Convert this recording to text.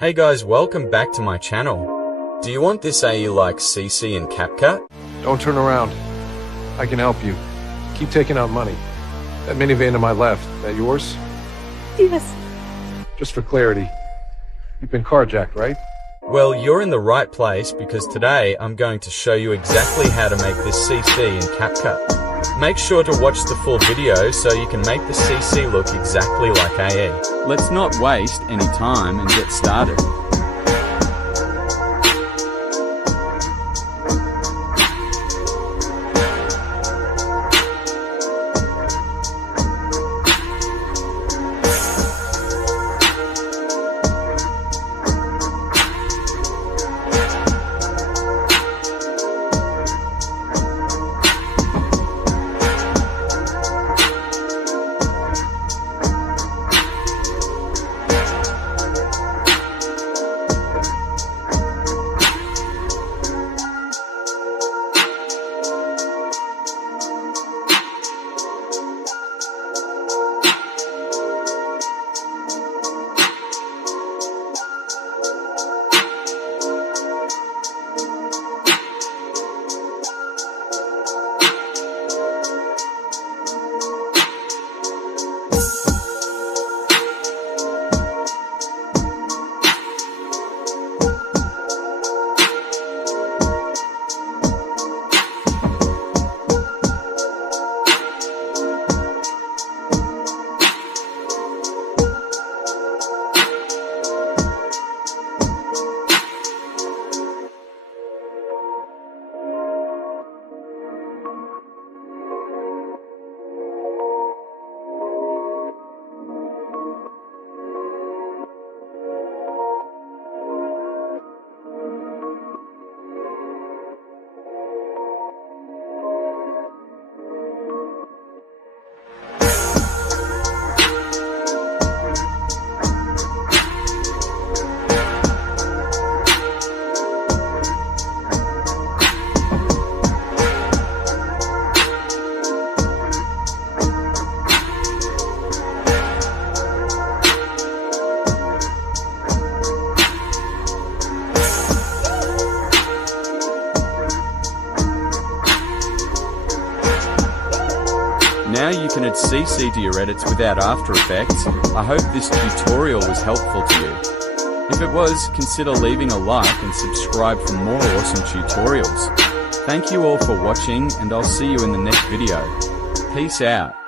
Hey guys, welcome back to my channel. Do you want this AE like CC and Capcut? Don't turn around. I can help you. Keep taking out money. That minivan to my left, that yours? Yes. Just for clarity, you've been carjacked, right? Well, you're in the right place because today I'm going to show you exactly how to make this CC in Capcut. Make sure to watch the full video so you can make the CC look exactly like AE. Let's not waste any time and get started. Now you can add CC to your edits without After Effects. I hope this tutorial was helpful to you. If it was, consider leaving a like and subscribe for more awesome tutorials. Thank you all for watching and I'll see you in the next video. Peace out.